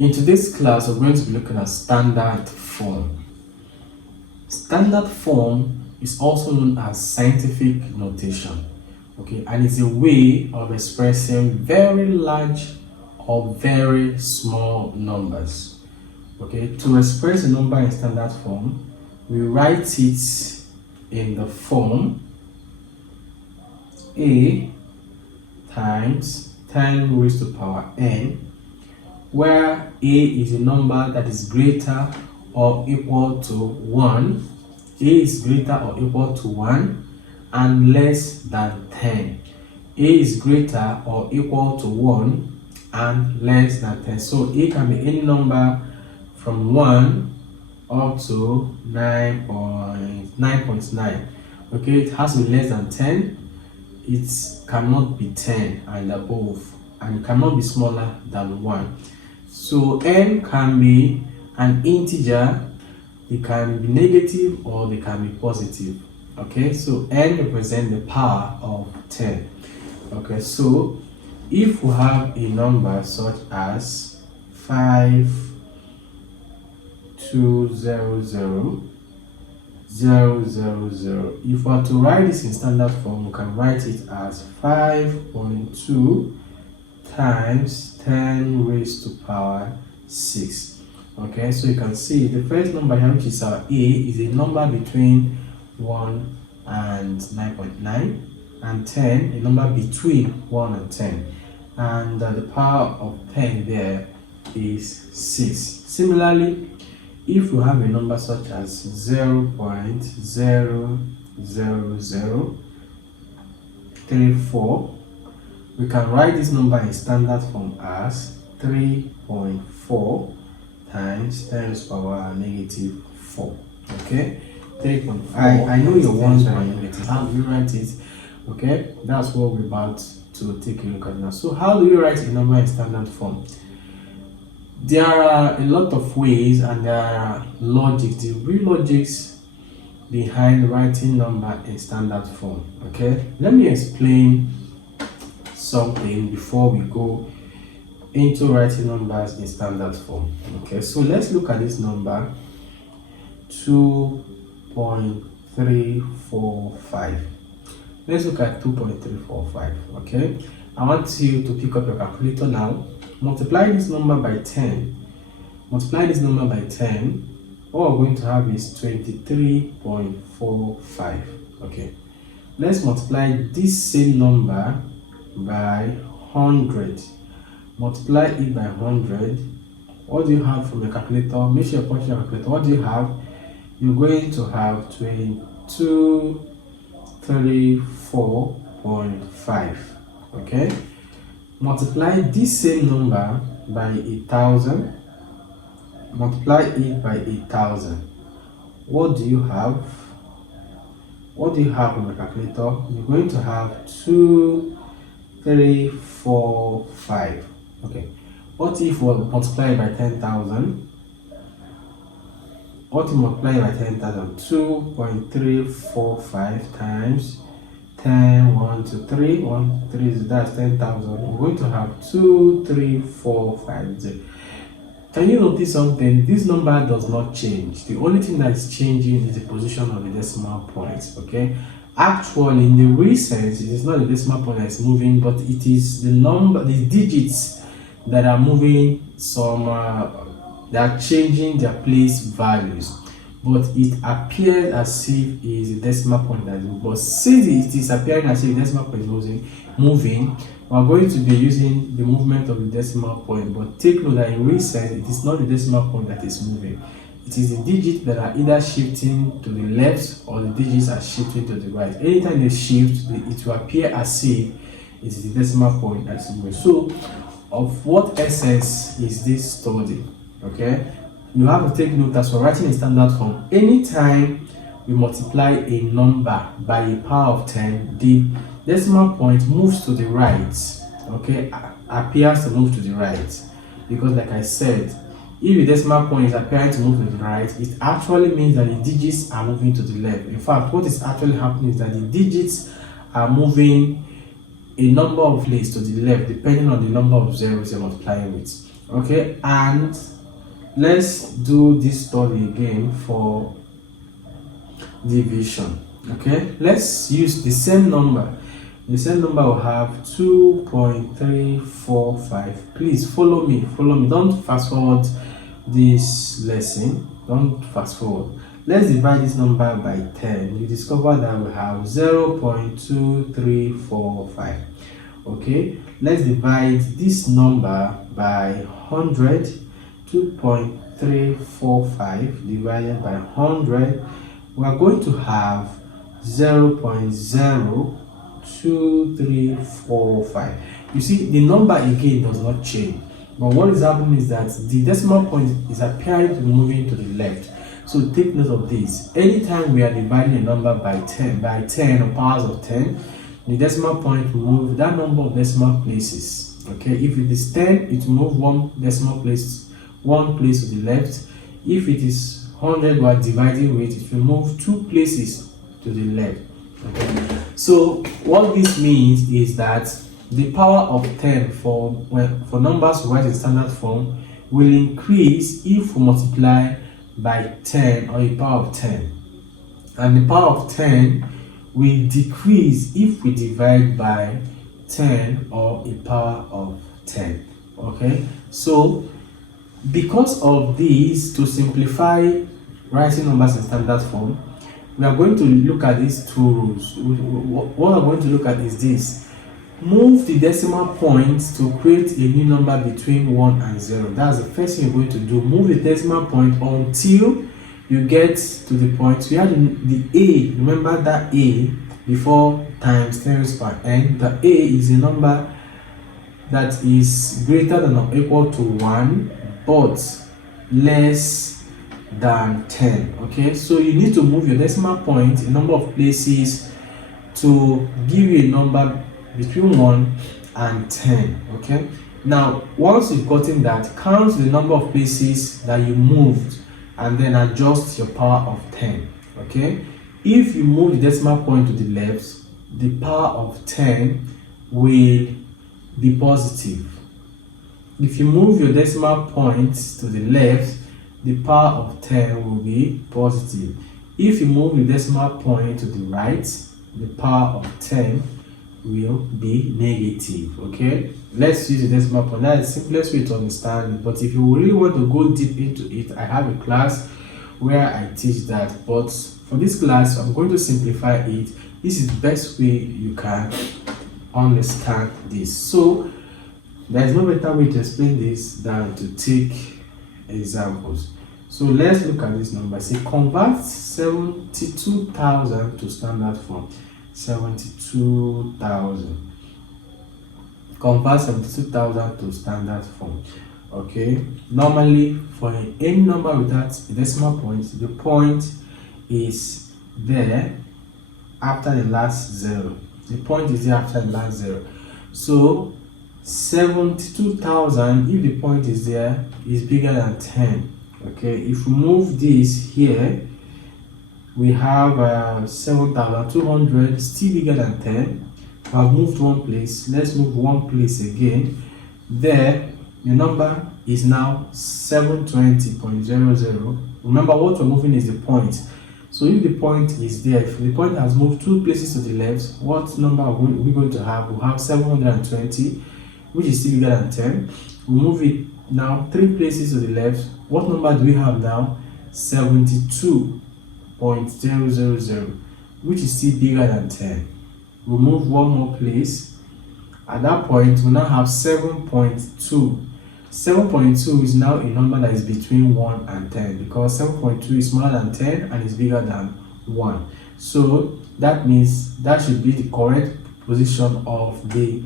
In today's class, we're going to be looking at standard form. Standard form is also known as scientific notation, okay, and it's a way of expressing very large or very small numbers. Okay, to express a number in standard form, we write it in the form a times 10 raised to power n, where a is a number that is greater or equal to 1, a is greater or equal to 1 and less than 10. A is greater or equal to 1 and less than 10. So a can be any number from 1 up to 9.9. Okay, it has to be less than 10. It cannot be 10 and above, and it cannot be smaller than 1. So n can be an integer, it can be negative or they can be positive. Okay, so n represents the power of 10. Okay, so if we have a number such as 5200,000, if we are to write this in standard form, we can write it as 5.2 times 10 raised to power 6. Okay, so you can see the first number here, which is our a, is a number between 1 and 9.9, and 10, a number between 1 and 10, and the power of 10 there is 6. Similarly, if we have a number such as 0.00034, we can write this number in standard form as 3.4 times 10 raised to power negative 4. Okay, 3.4. I know your ones are negative. How do you write it? Okay, that's what we're about to take a look at now. So how do you write a number in standard form? There are a lot of ways and there are logics, the real logics behind writing number in standard form. Okay, let me explain something before we go into writing numbers in standard form. Okay, so let's look at this number 2.345. Let's look at 2.345. Okay, I want you to pick up your calculator now. Multiply this number by 10. Multiply this number by 10. All we're going to have is 23.45. Okay, let's multiply this same number by 100. Multiply it by 100. What do you have from your calculator? Make sure you punch your calculator. What do you have? You're going to have 2234.5. okay, multiply this same number by 1000. Multiply it by 1000. What do you have? What do you have from your calculator? You're going to have 2345. okay, what if we multiply by 10,000? What if we multiply by 10,000? 2.345 times 10, 1, 2, 3, 1, 3, that's 10,000. We're going to have 23450. Can you notice something? This number does not change. The only thing that is changing is the position of the decimal points. Okay, actually in the real sense, it is not the decimal point that is moving, but it is the number, the digits that are moving. Some they are changing their place values, but it appears as if it is a decimal point that is moving. But since it is appearing as if the decimal point is moving, we are going to be using the movement of the decimal point. But take note that in real sense, it is not the decimal point that is moving. It is the digits that are either shifting to the left or the digits are shifting to the right. Anytime they shift, it will appear as if it is the decimal point that is moving. So, of what essence is this study? Okay, you have to take note as we're writing in standard form. Anytime we multiply a number by a power of 10, the decimal point moves to the right. Okay, appears to move to the right, because like I said, if the decimal point is appearing to move to the right, it actually means that the digits are moving to the left. In fact, what is actually happening is that the digits are moving a number of places to the left depending on the number of zeros you're multiplying with. Okay, and let's do this story again for division. Okay, let's use the same number. The same number will have 2.345. Please follow me, don't fast forward this lesson, don't fast forward. Let's divide this number by 10. You discover that we have 0.2345. Okay, let's divide this number by 100. 2.345 divided by 100, we are going to have 0.02345. You see, the number again does not change, but what is happening is that the decimal point is appearing to be moving to the left. So take note of this. Anytime we are dividing a number by 10 or powers of 10, the decimal point will move that number of decimal places. Okay, if it is 10, it will move one decimal place, one place to the left. If it is 100 we are dividing with, it will move 2 places to the left. Okay, so what this means is that the power of 10 for numbers write in standard form will increase if we multiply by 10 or a power of 10, and the power of 10 will decrease if we divide by 10 or a power of 10. Okay, so because of this, to simplify writing numbers in standard form, we are going to look at these 2 rules. What we're going to look at is this: move the decimal point to create a new number between 1 and 0. That's the first thing you're going to do. Move the decimal point until you get to the point. We had the A. Remember that A before times 10 raised by n. The A is a number that is greater than or equal to 1 but less than 10. Okay, so you need to move your decimal point a number of places to give you a number between 1 and 10. Okay, now once you've gotten that, count the number of places that you moved and then adjust your power of 10. Okay, if you move the decimal point to the left, the power of 10 will be positive. If you move your decimal point to the left, the power of 10 will be positive. If you move the decimal point to the right, the power of 10 will be negative. Okay, let's use the decimal point. That is the simplest way to understand it, but if you really want to go deep into it, I have a class where I teach that, but for this class I'm going to simplify it. This is the best way you can understand this. So there is no better way to explain this than to take examples. So let's look at this number. Say convert 72,000 to standard form. 72,000. Convert 72,000 to standard form. Okay, normally for any number without a decimal point, the point is there after the last 0. The point is there after the last 0. So 72,000, if the point is there, is bigger than 10. Okay, if we move this here, we have 7,200, still bigger than 10. I've moved one place. Let's move one place again. There, the number is now 720.00. Remember, what we're moving is the point. So if the point is there, if the point has moved 2 places to the left, what number are we going to have? We'll have 720, which is still bigger than 10. We move it now 3 places to the left. What number do we have now? 72.000, which is still bigger than 10. We move one more place. At that point, we now have 7.2. 7.2 is now a number that is between 1 and 10, because 7.2 is smaller than 10 and is bigger than 1. So that means that should be the correct position of the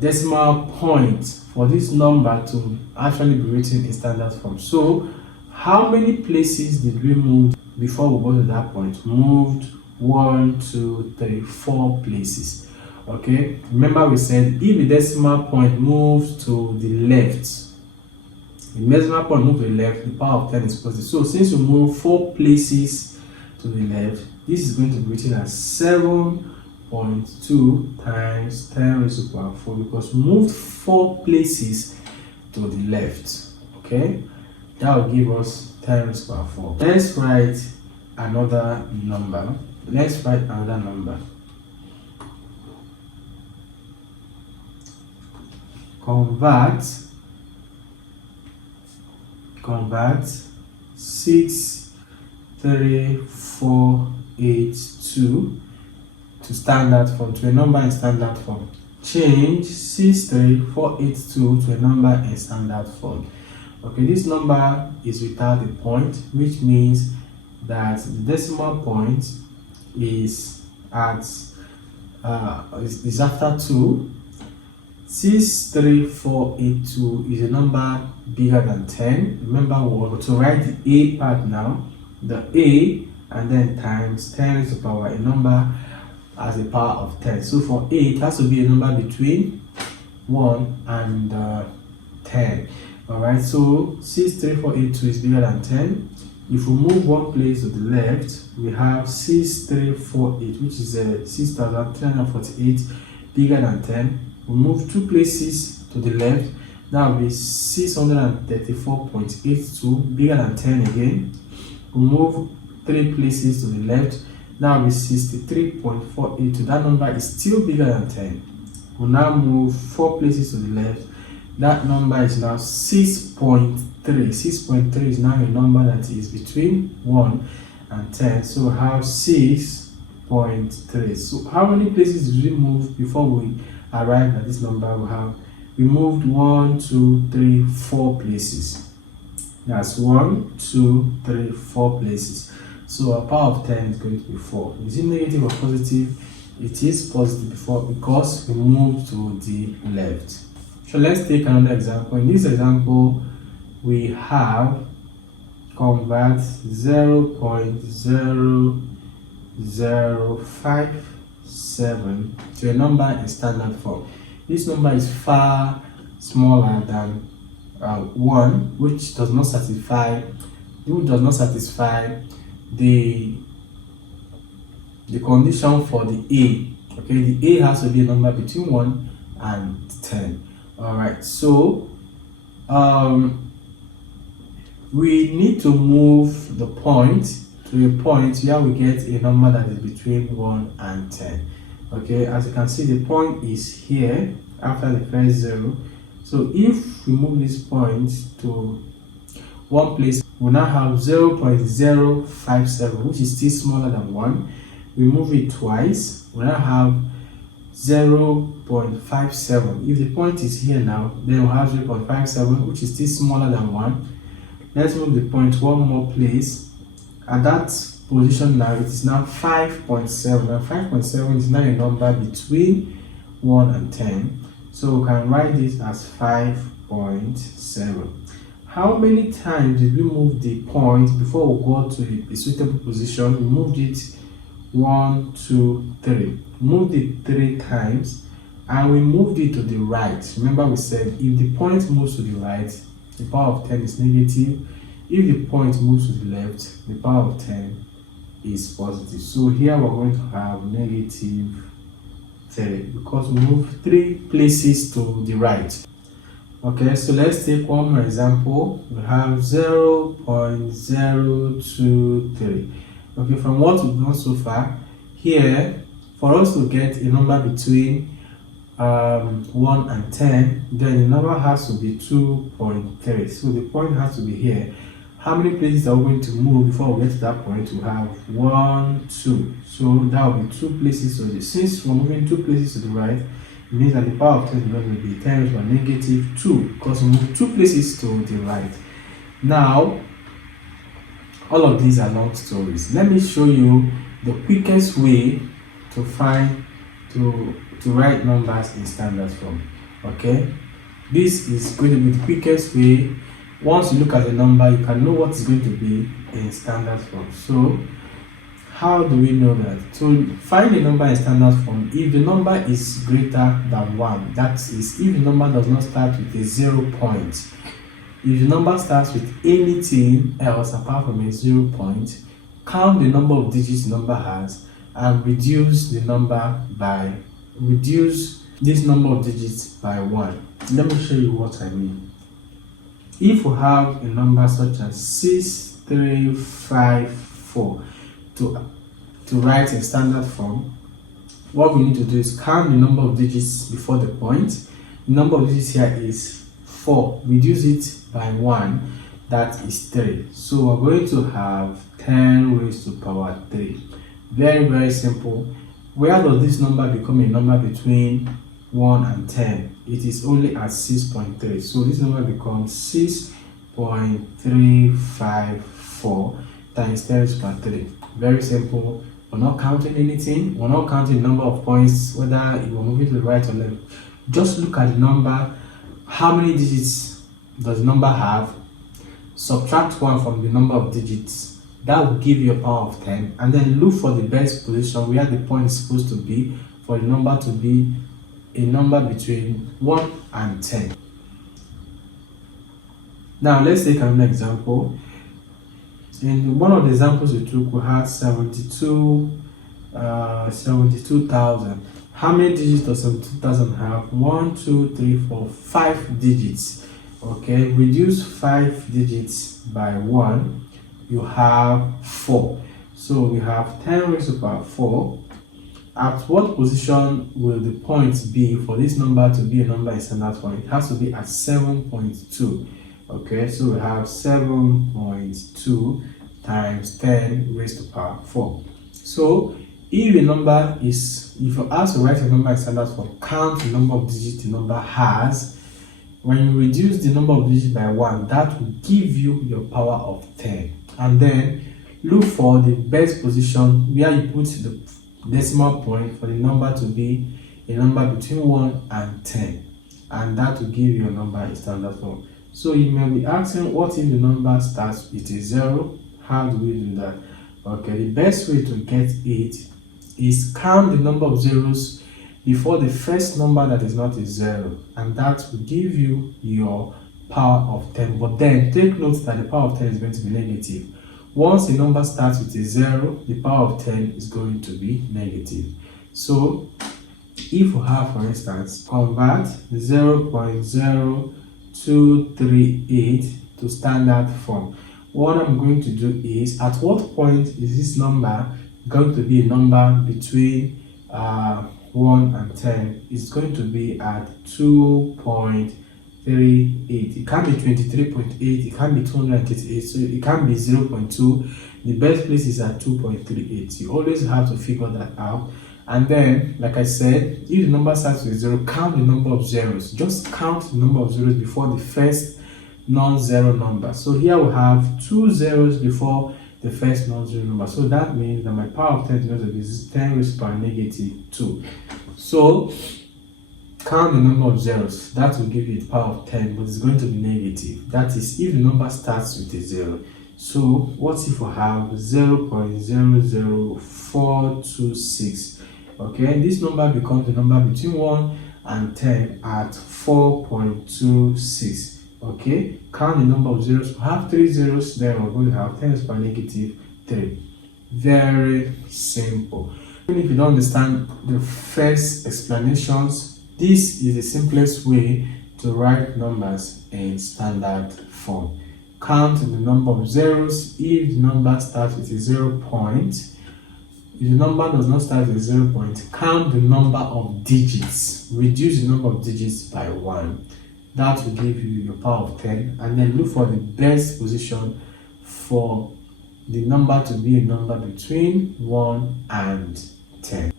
decimal point for this number to actually be written in standard form. So how many places did we move before we got to that point? Moved 1, 2, 3, 4 places. Okay, remember we said if the decimal point moves to the left, the decimal point moves to the left, the power of 10 is positive. So since we move 4 places to the left, this is going to be written as 7.2 times 10 raised to the power 4, because we moved 4 places to the left. Okay, that will give us 10 raised to the power 4. Let's write another number. Convert 63482 to standard form, to a number in standard form. Change 63482 to a number in standard form. Okay, this number is without a point, which means that the decimal point is at is after 2. 63482 is a number bigger than 10. Remember, we want to write the A part now, the A, and then times 10 raised to the power a number as a power of 10. So for A, it has to be a number between 1 and 10. Alright, so 63482 is bigger than 10. If we move one place to the left, we have 6348, which is 6348 bigger than 10. We move 2 places to the left, that will be 634.82 bigger than 10 again. We move 3 places to the left, that will be 63.482. That number is still bigger than 10. We now move 4 places to the left. That number is now 6.3. 6.3 is now a number that is between 1 and 10. So we have 6.3. So how many places did we move before we arrived at this number? We moved 1, 2, 3, 4 places. That's 1, 2, 3, 4 places. So our power of 10 is going to be 4. Is it negative or positive? It is positive because we moved to the left. So let's take another example. In this example, we have convert 0.0057 to a number in standard form. This number is far smaller than 1, which does not satisfy the condition for the A. Okay, the A has to be a number between 1 and 10. Alright, so we need to move the point to a point where we get a number that is between 1 and 10. Okay, as you can see, the point is here after the first 0. So if we move this point to one place, we now have 0.057, which is still smaller than 1. We move it twice, we now have 0.57. If the point is here now, then we have 0.57, which is still smaller than 1. Let's move the point one more place. At that position now, it is now 5.7, and 5.7 is now a number between 1 and 10. So we can write this as 5.7. How many times did we move the point before we got to a suitable position? We moved it 1, 2, 3. Moved it 3 times, and we moved it to the right. Remember, we said if the point moves to the right, the power of 10 is negative. If the point moves to the left, the power of 10 is positive. So here we're going to have negative 3 because we move 3 places to the right. Okay, so let's take one more example. We have 0.023. Okay, from what we've done so far, here, for us to get a number between 1 and 10, then the number has to be 2.3. So the point has to be here. How many places are we going to move before we get to that point? We have 1, 2. So that will be 2 places. So since we're moving 2 places to the right, it means that the power of 10 is going to be 10 raised to the negative 2 because we move 2 places to the right. Now, all of these are long stories. Let me show you the quickest way to write numbers in standard form. Okay, this is going to be the quickest way. Once you look at the number, you can know what is going to be in standard form. So how do we know that? To find a number in standard form, if the number is greater than 1, that is, if the number does not start with a 0 point, if the number starts with anything else apart from a 0 point, count the number of digits the number has and reduce this number of digits by 1. Let me show you what I mean. if we have a number such as 6354 to write in standard form, what we need to do is count the number of digits before the point. The number of digits here is 4. Reduce it by 1, that is 3. So we're going to have 10 raised to power 3. Very, very simple. Where does this number become a number between 1 and 10? It is only at 6.3. So this number becomes 6.354 times 10 raised to power 3. Very simple. We're not counting anything. We're not counting the number of points, whether it will move it to the right or left. Just look at the number. How many digits does the number have? Subtract 1 from the number of digits. That will give you a power of 10. And then look for the best position where the point is supposed to be for the number to be a number between 1 and 10. Now let's take another example. In one of the examples we took, we had 72,000. How many digits does 72,000 have? 1, 2, 3, 4, 5 digits. Okay, reduce 5 digits by 1, you have 4. So we have 10 raised to power 4. At what position will the points be for this number to be a number in standard form? It has to be at 7.2. Okay, so we have 7.2 times 10 raised to power 4. So if the number is, if you're asked to write a number in standard form, count the number of digits the number has. When you reduce the number of digits by 1, that will give you your power of 10. And then look for the best position where you put the decimal point for the number to be a number between 1 and 10. And that will give you a number in standard form. So you may be asking, what if the number starts with a 0? How do we do that? Okay, the best way to get it is count the number of zeros before the first number that is not a 0, and that will give you your power of 10. But then take note that the power of 10 is going to be negative. Once the number starts with a 0, the power of 10 is going to be negative. So if we have, for instance, convert 0.0238 to standard form, what I'm going to do is, at what point is this number going to be a number between 1 and 10? It's going to be at 2.38. It can be 23.8, it can be 238, so it can be 0.2. The best place is at 2.38. You always have to figure that out. And then, like I said, if the number starts with 0, count the number of zeros. Just count the number of zeros before the first non-zero number. So here we have 2 zeros before the first non-zero number. So that means that my power of 10 is going to be 10 raised to power negative 2. So count the number of zeros. That will give you the power of 10, but it's going to be negative. That is if the number starts with a 0. So what if we have 0.00426? Okay, this number becomes the number between 1 and 10 at 4.26. Okay, count the number of zeros. We have 3 zeros, then we're going to have 10 raised to power negative 3. Very simple. Even if you don't understand the first explanations, this is the simplest way to write numbers in standard form. Count the number of zeros. If the number starts with a 0 point, if the number does not start with a 0 point, count the number of digits. Reduce the number of digits by 1. That will give you your power of 10. And then look for the best position for the number to be a number between 1 and 10.